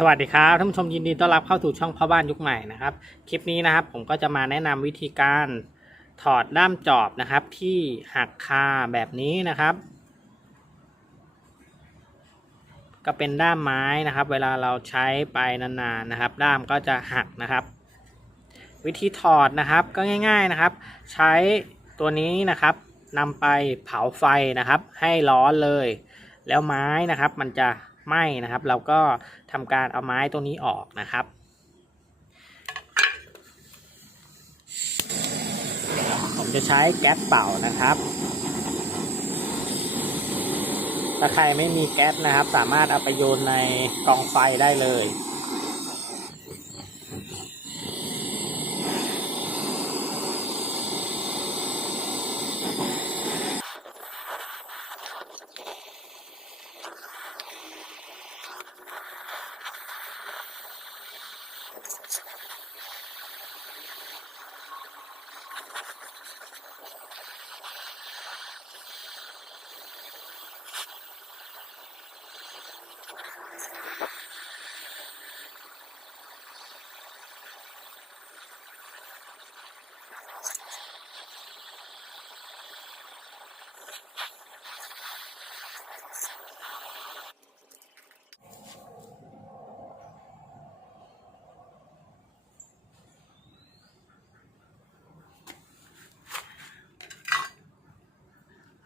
สวัสดีครับท่านผู้ชมยินดีต้อนรับเข้าสู่ช่องพ่อบ้านยุคใหม่นะครับ คลิปนี้นะครับผมก็จะมาแนะนำวิธีการถอดด้ามจอบนะครับ ที่หักคาแบบนี้นะครับ ก็เป็นด้ามไม้นะครับ เวลาเราใช้ไปนานๆนะครับ ด้ามก็จะหักนะครับ วิธีถอดนะครับก็ง่าย ๆนะครับ ใช้ตัวนี้นะครับนำไปเผาไฟนะครับ ให้ร้อนเลย แล้วไม้นะครับมันจะ ไหม้นะครับ เราก็ทำการเอาไม้ตรงนี้ออกนะครับผมจะใช้แก๊สเป่านะครับ ถ้าใครไม่มีแก๊สนะครับ สามารถเอาไปโยนในกองไฟได้เลย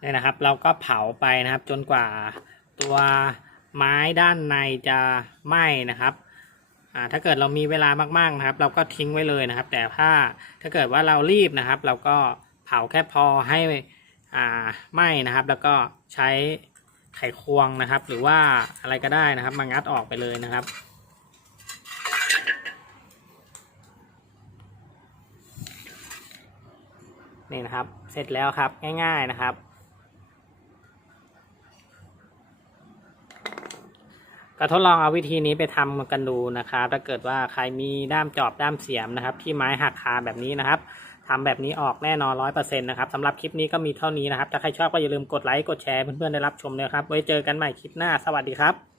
เนี่ยนะครับ เราก็เผาไปนะครับ จนกว่าตัวไม้ด้านในจะไหม้นะครับอ่าถ้าเกิดเรามีเวลามากๆนะครับ เราก็ทิ้งไว้เลยนะครับ แต่ถ้าถ้าเกิดว่าเรารีบนะครับ เราก็เผาแค่พอให้อ่าไหม้นะครับ แล้วก็ใช้ไขควงนะครับ หรือว่าอะไรก็ได้นะครับ มางัดออกไปเลยนะครับนี่นะครับ เสร็จแล้วครับง่าย ๆนะครับ็ทดลองเอาวิธีนี้ไปทำกันดูนะครับ ถ้าเกิดว่าใครมีด้ามจอบด้ามเสียมนะครับ ที่ไม้หักคาแบบนี้นะครับทำแบบนี้ออกแน่นอนร้อยเปอร์เซ็นต์นะครับสำหรับคลิปนี้ก็มีเท่านี้นะครับ ถ้าใครชอบก็อย่าลืมกดไลค์กดแชร์เพื่อนๆได้รับชมนะครับ ไว้เจอกันใหม่คลิปหน้า สวัสดีครับ